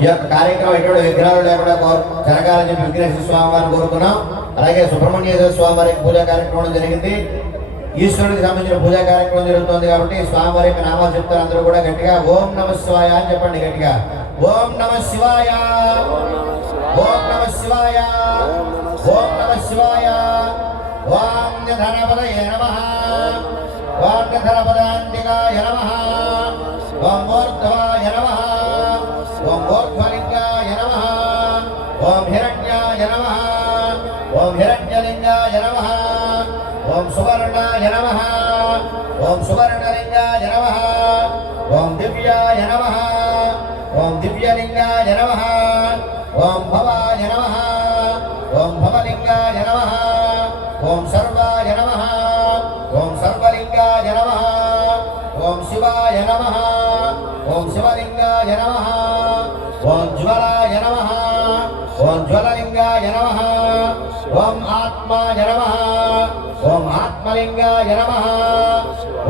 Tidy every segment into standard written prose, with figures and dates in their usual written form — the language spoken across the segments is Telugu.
ఈ యొక్క కార్యక్రమం ఎటువంటి విగ్రహాలు లేకుండా జరగాలని చెప్పి విఘ్నేశ్వర స్వామి వారిని కోరుకున్నాం. అలాగే సుబ్రహ్మణ్యేశ్వర స్వామి వారికి పూజా కార్యక్రమం జరిగింది. ఈశ్వరుడికి సంబంధించిన పూజా కార్యక్రమం జరుగుతుంది కాబట్టి స్వామి వారి యొక్క నామాలు చెప్తారు. అందరూ కూడా గట్టిగా ఓం నమః శివాయ అని చెప్పండి. గట్టిగా ఓం నమః శివాయ, ఓం నమః శివాయ, ఓం నమః శివాయ. ఓం ధనపదయే నమః, ఓం ధనపదాంతికాయ నమః, ఓం మూర్ధవాయ నమః, ఓం మూర్ధ్వలింగాయ నమః, ఓం హిరణ్యాయ నమః, ఓం హిరణ్యలింగాయ నమః, ఓం సువర్ణాయ నమః, ఓం సువర్ణలింగాయ నమః, ఓం దివ్యాయ నమః, ఓం దివ్యలింగాయ నమః, ఓం భవాయ నమః, ఓం భవలింగాయ నమః, ఓం సర్వాయ నమః, ఓం సర్వలింగాయ నమః, ఓం శివాయ నమః, ఓం శివలింగాయ నమః, ఓం జ్వలాయ నమః, ఓం జ్వలలింగాయ నమః, ఓం ఆత్మాయ నమః, ఓం ఆత్మలింగాయ నమః,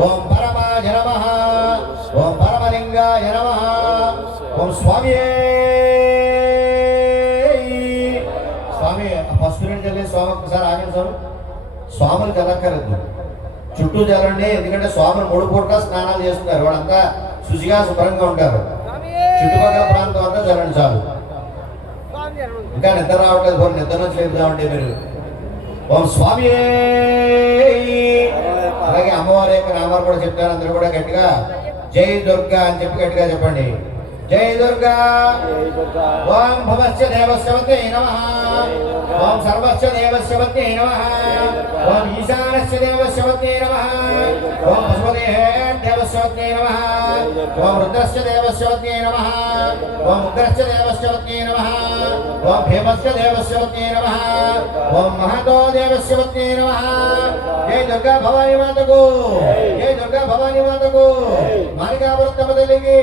ఓం పరమాయ నమః, ఓం పరమలింగాయ నమః. ఓం స్వామి స్వామి ఫస్ట్ చదివే స్వామి ఒకసారి ఆగండి. స్వామి స్వాములు చదక్కర్లేదు, చుట్టూ చదవండి. ఎందుకంటే స్వాములు 3 పూట స్నానాలు చేస్తున్నారు. వాళ్ళంతా శుచిగా శుభ్రంగా ఉంటారు. చుట్టుపక్కల ప్రాంతం అంతా చదవండి చాలు. ఇంకా నిద్ర రావట్లేదు, పోనీ నిద్ర నుంచి చెప్తామండి మీరు. ఓం స్వామి. అలాగే అమ్మవారి యొక్క నామాలు కూడా చెప్తారు. అందరూ కూడా గట్టిగా జై దుర్గా అని చెప్పి గట్టిగా చెప్పండి. జై దుర్గా. ఓం భవస్య దేవస్యవతే నమః, ఓం సర్వస్య దేవస్యవతే నమః, ఓం ఈశానస్య దేవస్యవతే నమః, ఓం పశుపతే దేవస్యవతే నమః, ఓం రుద్రస్య దేవస్యవతే నమః, ఓం ఉగ్రస్య దేవస్యవతే నమః, ఓం భీమస్య దేవస్యవతే నమః, ఓం మహతో దేవస్యవతే నమః. జై దుర్గా భవాని మాతకు, జై దుర్గా భవాని మాతకు. మాళికాపురం తమదలిగి,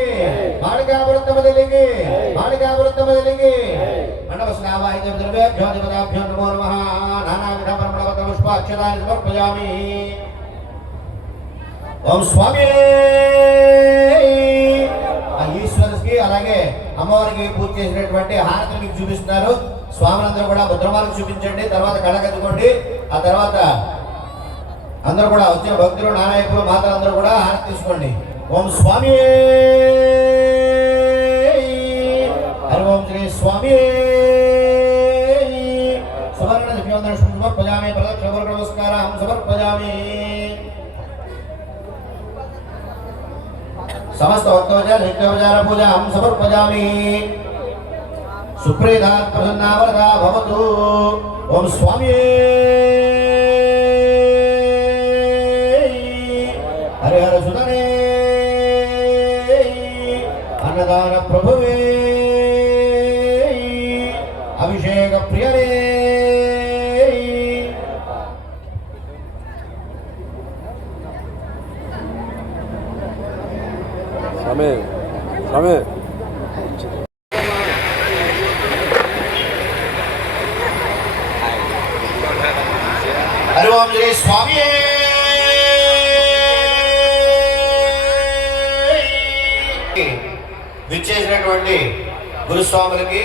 మాళికాపురం తమదలిగి, మాళికాపురం తమదలిగి. మండపస్నావాహిత ద్రవ్యేభ్యో దేవతాభ్యో నమో నమః. నానావిధ పరిమళపత్ర పుష్పాక్షరాన్ని సమర్పయామి. ఓం స్వామి. ఆ ఈశ్వరుడికి అలాగే అమ్మవారికి పూజ చేసినటువంటి హారతిని మీకు చూపిస్తున్నారు. స్వాములందరూ కూడా భద్రమాలకు చూపించండి, తర్వాత కళ్ళకద్దుకోండి. ఆ తర్వాత అందరూ కూడా వచ్చిన భక్తులు నానాయకులు మాతలందరూ కూడా హారతి తీసుకోండి. ఓం స్వామి. హరి ఓం శ్రీ స్వామి. సువర్ణ దివ్యోదర సమర్పయామి. ప్రదక్షిణ నమస్కారం సమర్పయామి. సమస్త భక్తోపచార నిత్యోపచార పూజాం సమర్పయామి. సుప్రీతా ప్రసన్నా వరదా భవతు. ఓం స్వామి. హరిహర సుధనే అన్నదాన ప్రభువే అభిషేక ప్రియరే. హరి ఓం శ్రీ స్వామి. విచ్చేసినటువంటి గురుస్వాములకి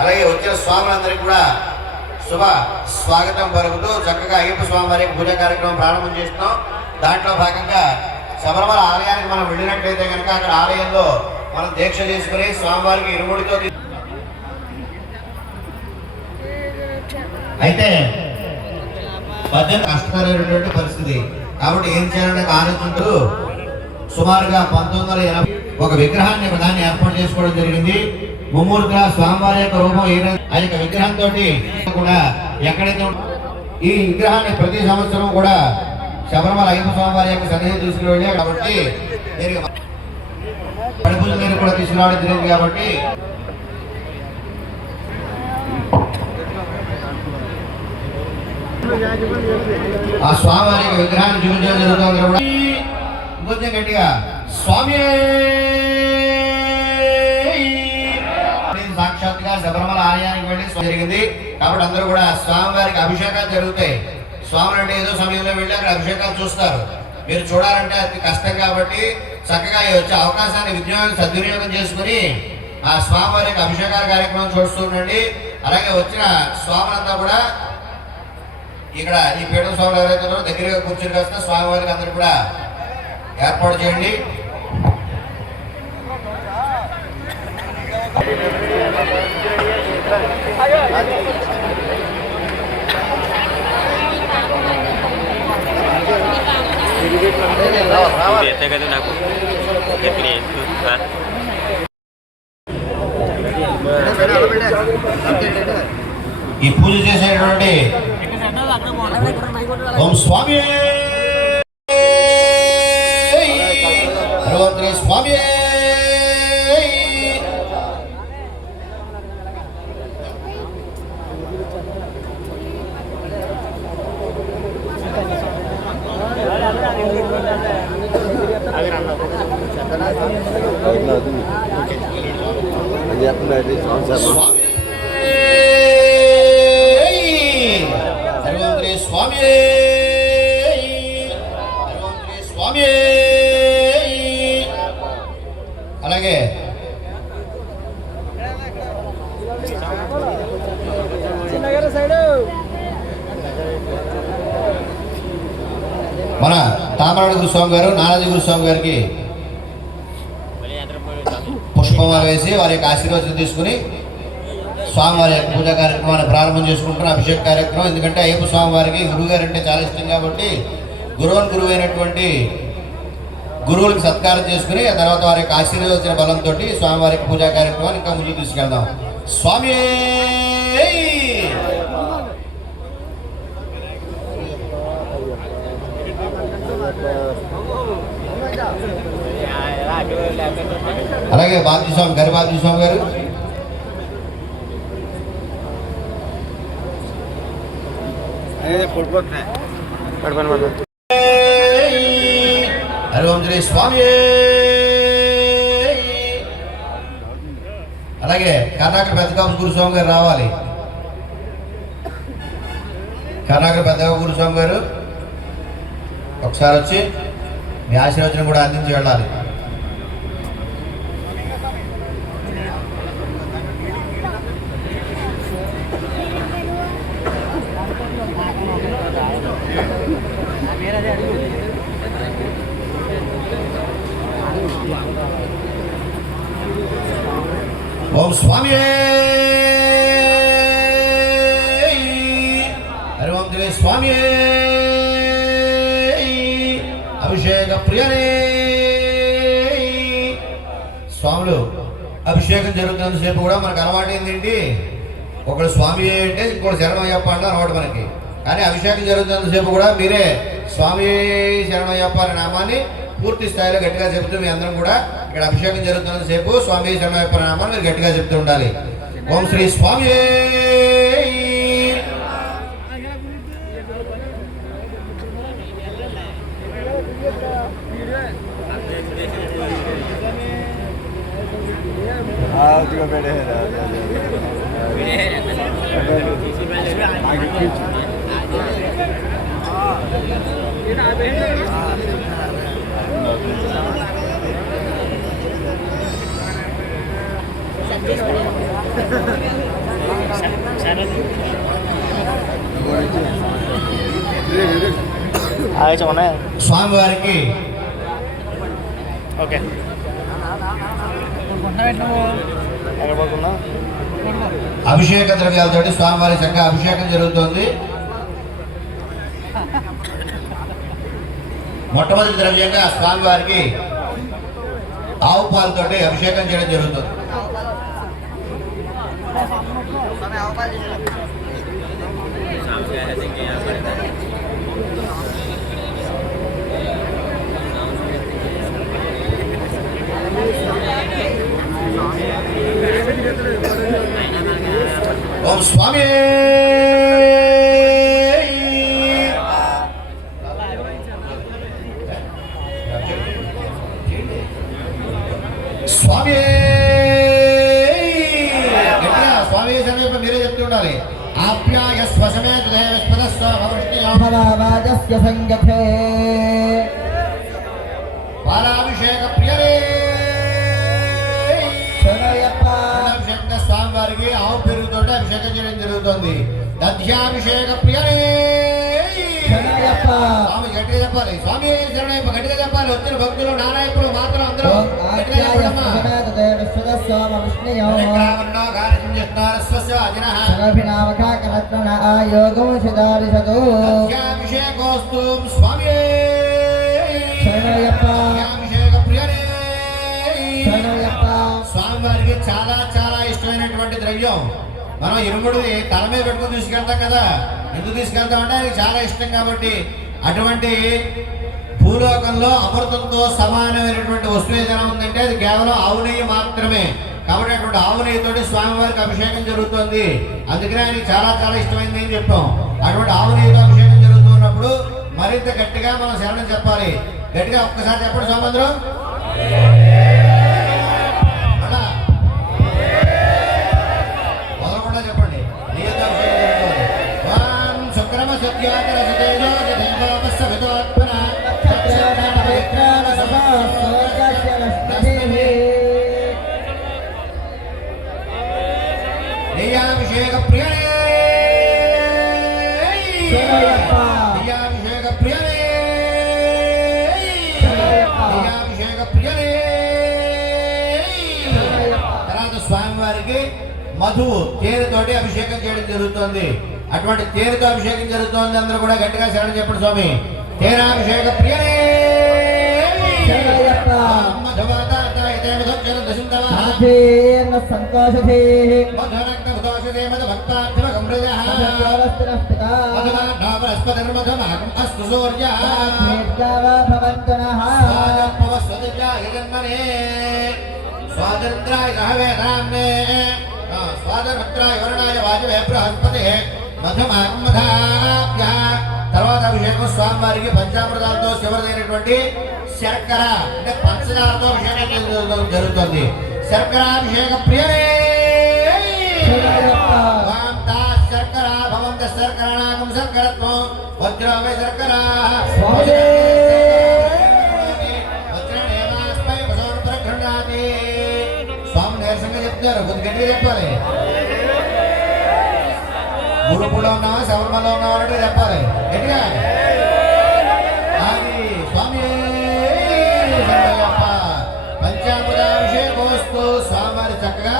అలాగే వచ్చిన స్వాములందరికీ కూడా శుభ స్వాగతం పలుకుతూ చక్కగా అయ్యప్ప స్వామి వారి పూజా కార్యక్రమం ప్రారంభం చేస్తున్నాం. దాంట్లో భాగంగా శబరిమల ఆలయానికి మనం వెళ్ళినట్లయితే కనుక అక్కడ ఆలయంలో మనం దీక్ష చేసుకుని స్వామివారికి ఇరుముడితో అయితే పద్యం కష్టకరమైనటువంటి పరిస్థితి. కాబట్టి ఏం చేయాలని ఆలోచించు సుమారుగా 1980 ఒక విగ్రహాన్ని దాన్ని ఏర్పాటు చేసుకోవడం జరిగింది. ముమ్మూర్తిగా స్వామివారి యొక్క రూపం ఆ యొక్క విగ్రహంతో కూడా ఎక్కడైతే ఈ విగ్రహాన్ని ప్రతి సంవత్సరం కూడా శబరిమల అయ్యప్ప స్వామివారి యొక్క సన్నిధి తీసుకుని కాబట్టి పడిపూజ నీరు కూడా తీసుకురావడం జరిగింది. కాబట్టి ఆ స్వామివారి యొక్క విగ్రహాన్ని చూపించడం జరుగుతుంది. కొంచెం గట్టిగా స్వామి. సాక్షాత్గా శబరిమల ఆలయానికి వెళ్ళి జరిగింది. కాబట్టి అందరూ కూడా స్వామివారికి అభిషేకాలు జరుగుతాయి. స్వాములు అంటే ఏదో సమయంలో వెళ్ళి అక్కడ అభిషేకాలు చూస్తారు. మీరు చూడాలంటే అతి కష్టం కాబట్టి చక్కగా వచ్చే అవకాశాన్ని సద్వినియోగం చేసుకుని ఆ స్వామివారికి అభిషేకాల కార్యక్రమం చూస్తుండండి. అలాగే వచ్చిన స్వాములంతా కూడా ఇక్కడ ఈ పీఠం స్వాములు ఎవరైతే ఉన్నారో దగ్గరగా కూర్చొని కాస్త స్వామివారికి అందరూ కూడా ఏర్పాటు చేయండి. ఈ పూజ చేసేటువంటి ఓం స్వామి హనుమంతుని స్వామి హనుమంతుని స్వామి హనుమంతుని స్వామి. అలాగే మన తామరాడు గురుస్వామి గారు నానాజీ గురుస్వామి గారికి పుష్పమాల వేసి వారి యొక్క ఆశీర్వాదం తీసుకుని స్వామివారి యొక్క పూజా కార్యక్రమాన్ని ప్రారంభం చేసుకుంటున్న అభిషేక కార్యక్రమం. ఎందుకంటే అయ్యప్ప స్వామి వారికి గురువు గారు అంటే చాలా ఇష్టం కాబట్టి గురువు అయినటువంటి గురువులకు సత్కారం చేసుకుని ఆ తర్వాత వారి యొక్క ఆశీర్వదించిన బలంతో స్వామివారికి పూజా కార్యక్రమాన్ని ఇంకా ముందుకు తీసుకెళ్దాం. స్వామి అలాగే బాబీ స్వామి గారు బాబీ స్వామి గారు హనుమంతుని స్వామి. అలాగే కర్ణాకర పెద్దకాపు గురుస్వామి గారు రావాలి. కర్ణాకర పెద్దకాపు గురుస్వామి గారు ఒకసారి వచ్చి మీ ఆశీర్వచనం కూడా అందించి వెళ్ళాలి. ఓం స్వామి హనుమంతుని స్వామి అభిషేక ప్రియనే. స్వాములు అభిషేకం జరుగుతున్నంతసేపు కూడా మనకు అలవాటు ఏంటంటే ఒకడు స్వామి అంటే ఇంకోటి శరణమయ్యప్ప అంటే అలవాటు మనకి. కానీ అభిషేకం జరుగుతున్నంతసేపు కూడా మీరే స్వామి శరణమయ్యప్ప అనే నామాన్ని పూర్తి స్థాయిలో గట్టిగా చెబుతూ మీ అందరం కూడా ఇక్కడ అభిషేకం జరుగుతున్నంతసేపు స్వామి శరణమయ్యప్ప నామాన్ని మీరు గట్టిగా చెప్తూ ఉండాలి. ఓం శ్రీ స్వామి స్వామివారికి అభిషేక ద్రవ్యాలతోటి స్వామివారి చక్కగా అభిషేకం జరుగుతుంది. మొట్టమొదటి ద్రవ్యంగా స్వామివారికి ఆవు పాలతోటి అభిషేకం చేయడం జరుగుతుంది. ఓం స్వామి స్వామి స్వామి సందర్భంలో మీరే చెప్తూ ఉండాలి. ఆప్యాయ స్వసమేత సంగతే పాలాభిషేక ప్రియరే శరణయ్యప్ప అభిషేకం చేయడం జరుగుతుంది. దధ్యాభిషేక ప్రియనే స్వామి గట్టిగా చెప్పాలి. స్వామి శరణయ్యప్ప గట్టిగా చెప్పాలి. వచ్చిన భక్తులు నారాయణులు మాత్రం అందరూ అభిషేకోస్తు స్వామి స్వామి వారికి చాలా చాలా ఇష్టమైనటువంటి ద్రవ్యం. మనం ఇరుముడిని తల మీద పెట్టుకుని తీసుకెళ్తాం కదా. ఎందుకు తీసుకెళ్తాం అంటే ఆయనకి చాలా ఇష్టం కాబట్టి. అటువంటి భూలోకంలో అమృతంతో సమానమైనటువంటి వస్తువు ఏదైనా ఉందంటే అది కేవలం ఆవు నెయ్యి మాత్రమే. కాబట్టి అటువంటి ఆవు నెయ్యితోటి స్వామివారికి అభిషేకం జరుగుతుంది. అందుకనే ఆయనకి చాలా చాలా ఇష్టమైంది అని చెప్పాం. అటువంటి ఆవు నెయ్యితో అభిషేకం జరుగుతున్నప్పుడు మరింత గట్టిగా మనం శరణం చెప్పాలి. గట్టిగా ఒక్కసారి చెప్పండి స్వామందరూ. వదలకుండా చెప్పండి. నీతో అభిషేకం జరుగుతుంది. శుక్రమ సత్యాగ్ర సతేజో సవితోత్పన నెయ్యాభిషేక ప్రియనే నెయ్యాభిషేక ప్రియనే నెయ్యాభిషేక ప్రియనే. తర్వాత స్వామివారికి మధు తేనెతోటి అభిషేకం చేయడం జరుగుతుంది. అటువంటి తేనెతో అభిషేకం జరుగుతోంది. అందరూ కూడా గట్టిగా శరణం చెప్పండి స్వామి. తేనాభిషేక ప్రియనే స్వాతంత్రాయ స్వాతంత్రాయ వరుణాయ వాజపేయ బృహస్పతి మధుమాభ్య. తర్వాత అభిషేకం స్వామివారికి పంచామృతాలతో చివరిదైనటువంటి శర్కర అంటే పంచదారతో అభిషేకం జరుగుతుంది. శర్కరాభిషేక ప్రియనే శర్కర భవంత శర్కరణాగం శర్కరత్వం వజ్రమే శర్కర స్వామి నీరసంగా చెప్తారు. కొద్ది గట్టిగా చెప్పాలి. గురుపులో ఉన్నావా శబరిమలలో ఉన్నావా అంటే చెప్పాలి గట్టిగా. అది స్వామి పంచామృతాభిషేకోస్తు. స్వామివారి చక్కగా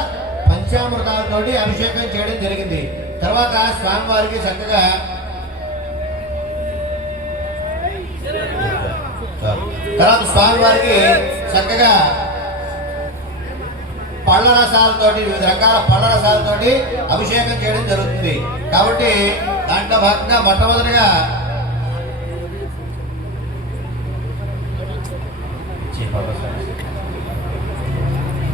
పంచామృతాలతోటి అభిషేకం చేయడం జరిగింది. తర్వాత స్వామివారికి చక్కగా పళ్ళ రసాలతోటి వివిధ రకాల పళ్ళ రసాలతోటి అభిషేకం చేయడం జరుగుతుంది. కాబట్టి దాంట్లో భాగంగా మొట్టమొదటిగా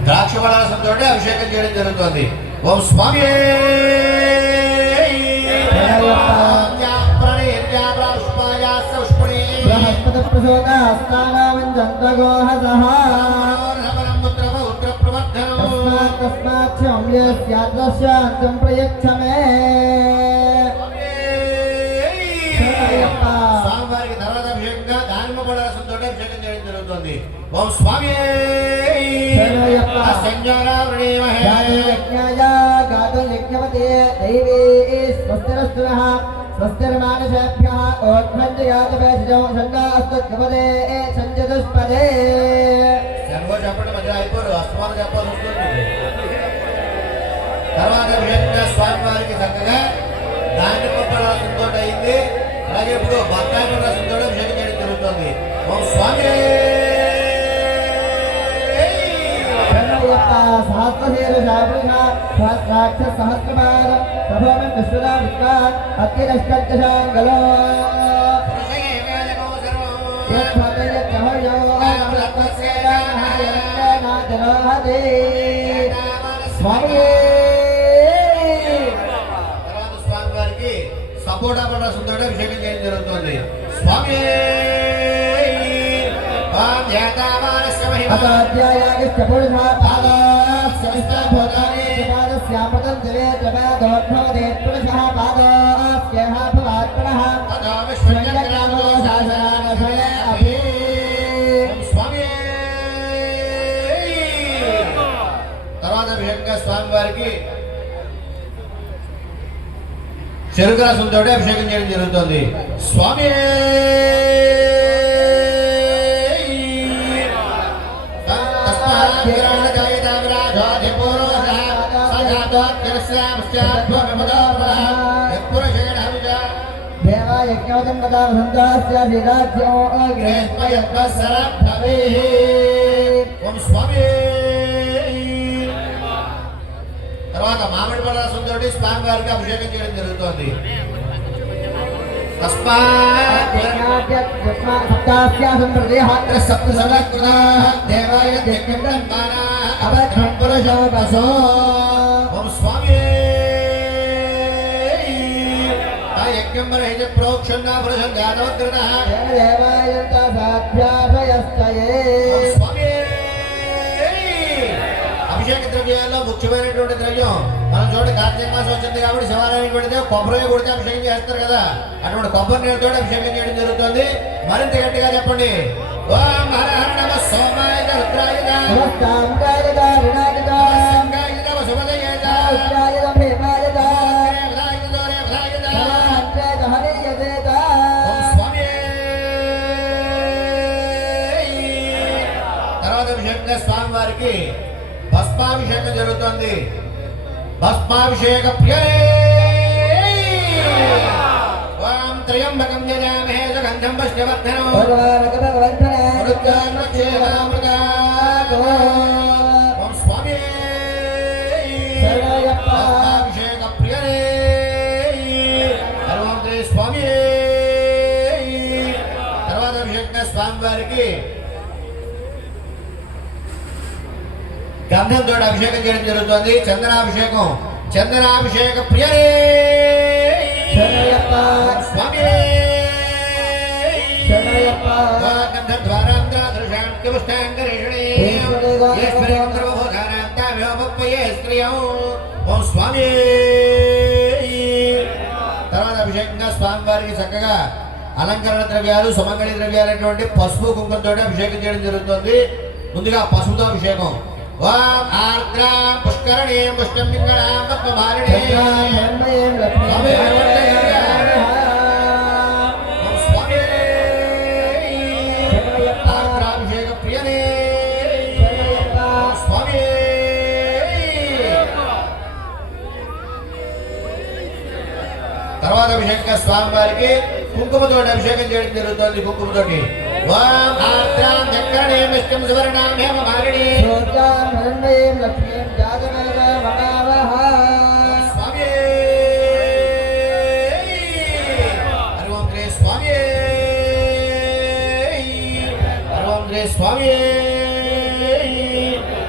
ద్రాక్ష పళ్ళ రసంతో అభిషేకం చేయడం జరుగుతుంది. ఓం స్వామి స్వామివారికి తర్వాత అభిషేకంగా దానిమ్మ పళ్ళ రసంతో అభిషేకం చేయడం జరుగుతుంది. ఓం స్వామి స్వస్తిర్మానుషేభ్యః ఓత్మంజయాతవేషజో షణ్ణాస్తద్గపదే సంచతుష్పదే. సర్వో చెప్పండి మధ్య అయిపోరు అస్తమానం చెప్పాల్సి వస్తుంది. తర్వాత అభిషేకంగా స్వామివారికి చక్కగా దానిమ్మ పళ్ళ రసంతో అయింది. అలాగే ఇప్పుడు బత్తాయి పళ్ళ రసంతో అభిషేకం చేయడం జరుగుతుంది. ఓం స్వామి సహస్రాక్ష సహస్రపాద ప్రభోమి విశ్వదా విద్వా అత్యనష్టంగలో స్వామివారికి సపోటా పళ్ళ రసంతో అభిషేకం చేయడం జరుగుతుంది. స్వామి తర్వాత అభిషేకంగా స్వామివారికి చెరుకు రసంతో అభిషేకం చేయడం జరుగుతుంది. స్వామి తర్వాత మామిడి పళ్ళ రసంతో స్వామి వారికి అభిషేకం చేయడం జరుగుతుంది. అభిషేక ద్రవ్యాల్లో ముఖ్యమైనటువంటి ద్రవ్యం మనం చూడండి, కార్తీక మాసం వచ్చింది కాబట్టి శివాలయానికి పెడితే కొబ్బరి కొడితే అభిషేకం చేస్తారు కదా, అటువంటి కొబ్బరి నీళ్ళతో అభిషేకం చేయడం జరుగుతుంది. మరింత గట్టిగా చెప్పండి. ఓం హర హర నమ సోమాయ రుద్రాయ తర్వాత అభిషేకంగా స్వామి వారికి భస్మాభిషేకం జరుగుతుంది. భస్మాభిషేక ప్రియే ఓం త్రయంబకం యజామహే సుగంధం పుష్టివర్ధనం ఓం స్వామి భస్మాభిషేక ప్రియే ఓం శ్రీ స్వామి. తర్వాత అభిషేకంగా స్వామి వారికి గంధంతో అభిషేకం చేయడం జరుగుతుంది. చందనాభిషేకం. చందనాభిషేక ప్రియే స్వామి స్వామి. తర్వాత అభిషేకంగా స్వామి వారికి చక్కగా అలంకరణ ద్రవ్యాలు సుమంగళి ద్రవ్యాలైనటువంటి పసుపు కుంకుమతో అభిషేకం చేయడం జరుగుతుంది. ముందుగా పసుపుతో అభిషేకం. ఓం ఆర్ద్రాం పుష్కరణీం పుష్పం పింగళాం పద్మమాలినీం స్వామి ఆర్ద్రాభిషేక ప్రియనే స్వామి. తర్వాత అభిషేకంగా స్వామి వారికి కుంకుమతో అభిషేకం చేయడం జరుగుతుంది. కుంకుమతోటి ఓం ఆర్ద్రాం చక్రణీం విష్ణుం సువర్ణాం హేమమాలినీం స్వామి. హరిఓం శ్రీ స్వామి. హరిఓం శ్రీ స్వామి.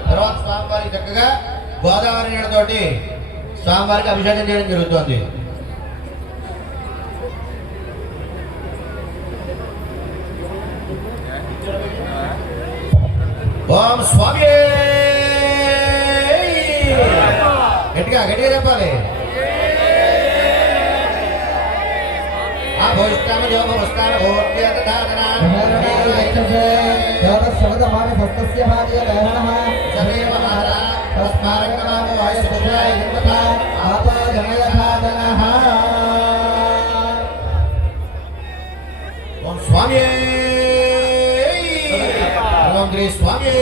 తర్వాత స్వామివారికి చక్కగా గోదావరి నీళ్ళతోటి స్వామివారికి అభిషేకం చేయడం జరుగుతుంది. ఓం స్వామి. గట్టిగా గట్టిగా చెప్పాలి. ఓం స్వామి. ఓం శ్రీ స్వామి.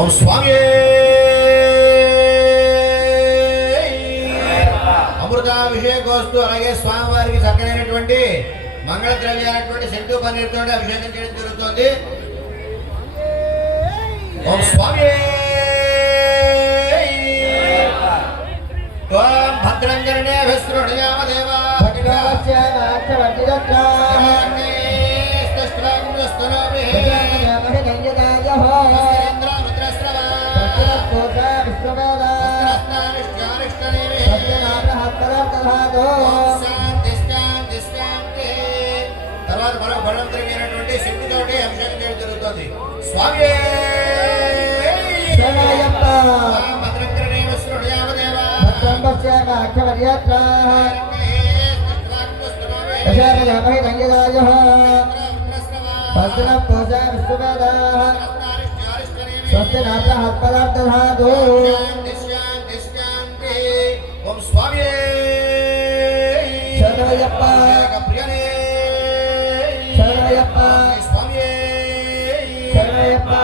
ఓం స్వామి. అమృతాభిషేకోస్తు. అలాగే స్వామివారికి చక్కనైనటువంటి మంగళ ద్రవ్యాలైనటువంటి సెంటు పన్నీరుతో అభిషేకం చేయడం జరుగుతుంది. ఓం స్వామి. ఓం భద్రంగరణే భస్రుణయామ దేవా తర్వాత మరో బలవంతమైనటువంటి శక్తితోటి అభిషేకం చేయడం జరుగుతుంది. స్వామి. భద్రంగరణే భస్రుణయామ దేవా साक्षवर्यात्राः दशामहि तङ्गिराजः स्वस्तिनः पूजा विश्ववेदाः स्वस्ति नाप्रहत्पदार्थधातु ओम स्वामी शरणयप्पा शरणयप्पा स्वामी शरणयप्पा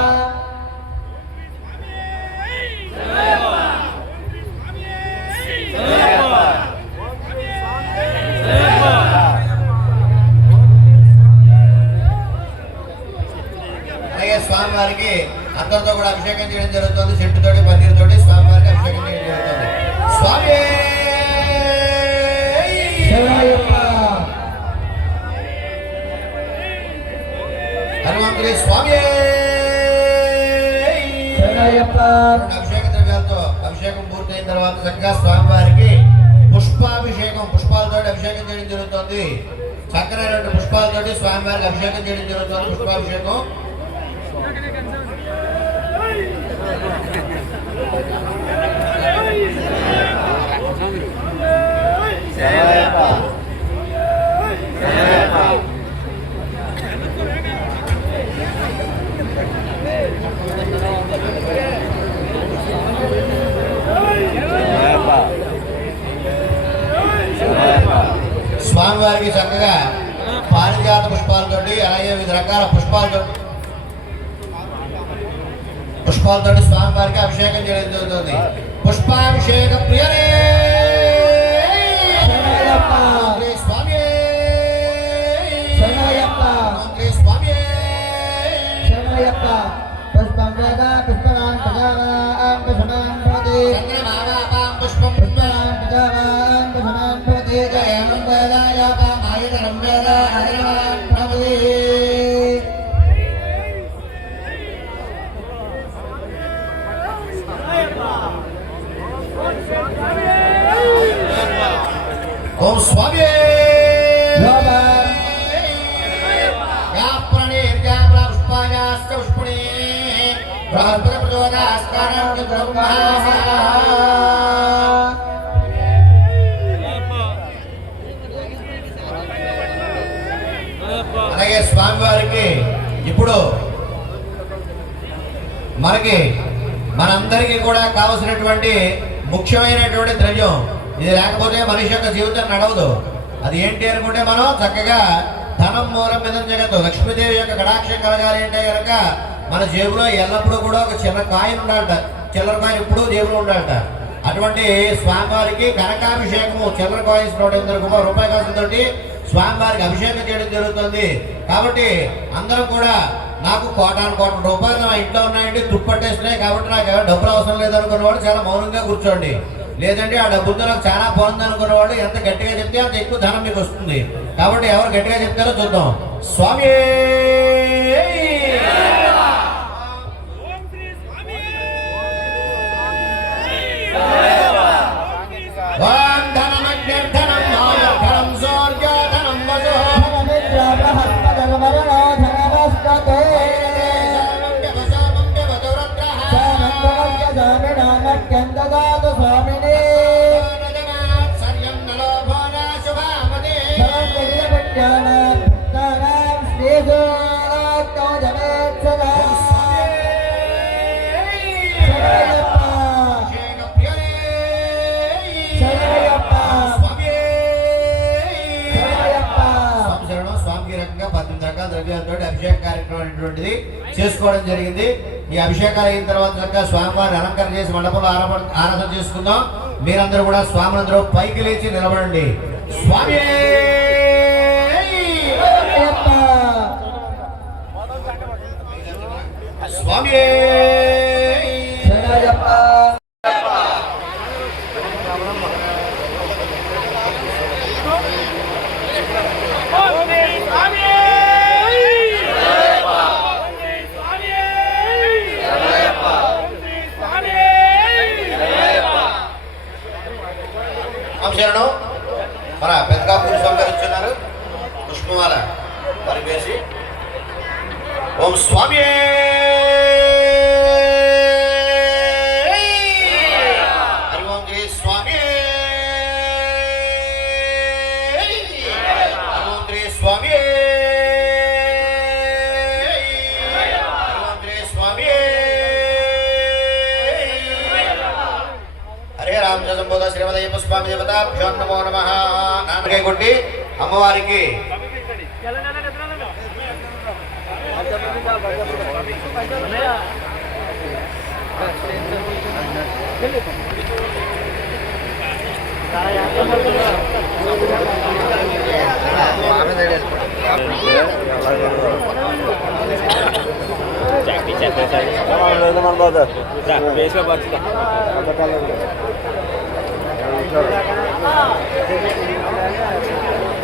స్వామివారికి అందరితో కూడా అభిషేకం చేయడం జరుగుతుంది. చెట్టుతోటి పన్నీరుతోటి స్వామివారికి అభిషేకం చేయడం జరుగుతుంది. స్వామి హనుమంతుడి స్వామి అభిషేక ద్రవ్యాలతో అభిషేకం పూర్తయిన తర్వాత చక్కగా స్వామివారికి పుష్పాభిషేకం పుష్పాలతో అభిషేకం చేయడం జరుగుతుంది. చక్కగా 2 పుష్పాలతోటి స్వామివారికి అభిషేకం చేయడం జరుగుతుంది. పుష్పాభిషేకం స్వామివారికి చక్కగా పారిజాత పుష్పాలతోటి అలాగే వివిధ రకాల పుష్పాలతో స్వామివారికి అభిషేకం చేయడం జరుగుతుంది. పుష్పాభిషేక ప్రియనే స్వామి స్వామి పుష్పం వేద పుష్పనాన్ ప్రజావాన్ పుష్పనాన్ భవతి పుష్పం పుష్పనాన్ ప్రజావాన్ పుష్పనాన్ భవతి జయం వేదాయ పామాయతనం వేద హరివాన్ భవతి ఓం స్వామి అలాగే స్వామివారికి ఇప్పుడు మనకి మనందరికీ కూడా కావలసినటువంటి ముఖ్యమైనటువంటి ద్రవ్యం ఇది లేకపోతే మనిషి యొక్క జీవితం నడవదు. అది ఏంటి అనుకుంటే మనం చక్కగా ధనం మూలం మీద జగత్తు లక్ష్మీదేవి యొక్క కటాక్షం కలగాలి అంటే కనుక మన జేబులో ఎల్లప్పుడూ కూడా ఒక చిన్న కాయిన్ ఉండాలట. చిల్లర కాయిన్ ఎప్పుడూ జేబులో ఉండాలట. అటువంటి స్వామివారికి కనకాభిషేకము చిల్లర కాయిన్స్ 108 రూపాయల కాసులతోటి స్వామివారికి అభిషేకం చేయడం జరుగుతుంది. కాబట్టి అందరం కూడా నాకు కోటాను రూపాయలు నా ఇంట్లో ఉన్నాయండి దుప్పట్టేస్తున్నాయి కాబట్టి నాకు ఎవరు డబ్బులు అవసరం లేదనుకున్నవాడు చాలా మౌనంగా కూర్చోండి. లేదంటే ఆ డబ్బులతో నాకు చాలా బాగుంది అనుకున్నవాడు ఎంత గట్టిగా చెప్తే అంత ఎక్కువ ధనం మీకు వస్తుంది. కాబట్టి ఎవరు గట్టిగా చెప్తారో చూద్దాం. స్వామి ద్రవ్యాలతో అభిషేక కార్యక్రమం అనేటువంటిది చేసుకోవడం జరిగింది. ఈ అభిషేకాలు అయిన తర్వాత చక్కగా స్వామివారి అలంకరణ చేసి మండపంలో ఆరాధన చేసుకుందాం. మీరందరూ కూడా స్వాములందరూ పైకి లేచి నిలబడండి. స్వామి స్వామి శరణం మన పెద్దకాపూర్ స్వామి గారు ఇచ్చున్నారు. పుష్పమాల వారికి వేసి ఓం స్వామి హరి ఓం జయ స్వామి వేదాంశ సంబోధ శ్రీమదయ్యప్ప స్వామి దేవతాభ్యో నమో నమః. నాన్నకాయ కొట్టి అమ్మవారికి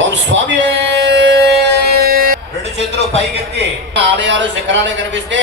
ఓం స్వామి. రెండు చేతులు పైకెత్తి ఆలయాలు శిఖరాలు కనిపిస్తే